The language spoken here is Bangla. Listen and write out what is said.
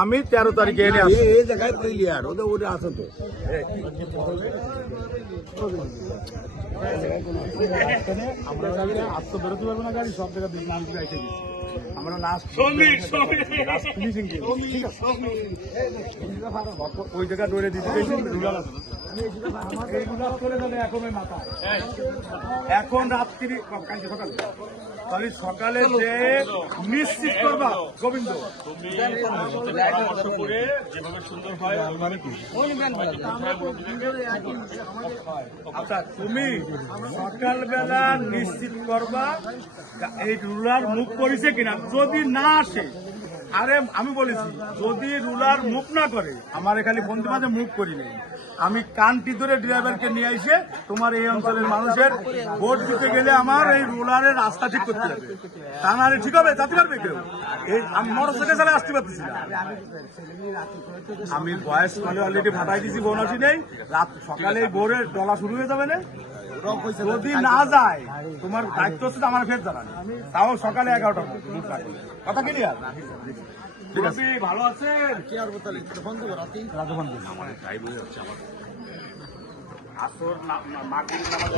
আমি 13 তারিখে এনে আসি। এই জায়গায় ক্লিয়ার ওদের ওটা আছে তো আমরা আজকে বেরোতে পারবো না গাড়ি, সব জায়গায় নাম করে এসে গেছি আমরা। লাস্ট ফিনিশিং ঠিক আছে, ওই জায়গা দৌড়ে দিতে রুলার আছে এখন ওই মাথা এখন রাত্রি কালকে সকালে তাহলে সকালে যে নিশ্চিত করবা গোবিন্দ যেভাবে সুন্দর হয়। আচ্ছা তুমি সকালবেলা নিশ্চিত করবা এই রুলার মুখ করেছে কিনা, যদি না আসে, আরে আমি বলেছি যদি রুলার মুভ না করে আমার এখানে বন্ধু মাঝে মুভ করি নেই, আমি কানটি ধরে ড্রাইভারকে নিয়ে এসে তোমার এই অঞ্চলের মানুষের ভোট দিতে গেলে আমার এই রুলারের রাস্তা ঠিক করতে হবে, তা না ঠিক হবে যাতে পারবে কেউ। এই আমি মোটরসাইকেল চালে আসতে পারতেছি না, আমি ভয়েস কলে অলরেডি ফাটাই দিয়েছি, বোন আসি নেই, রাত সকালে ভোরের ডলা শুরু হয়ে যাবে না, যদি না যায় তোমার দায়িত্ব হচ্ছে আমার ফের জানানো, তাও সকালে 11টা কথা ক্লিয়ার। ঠিক আছে, ভালো আছেন? আসর মাগরিব নামাজ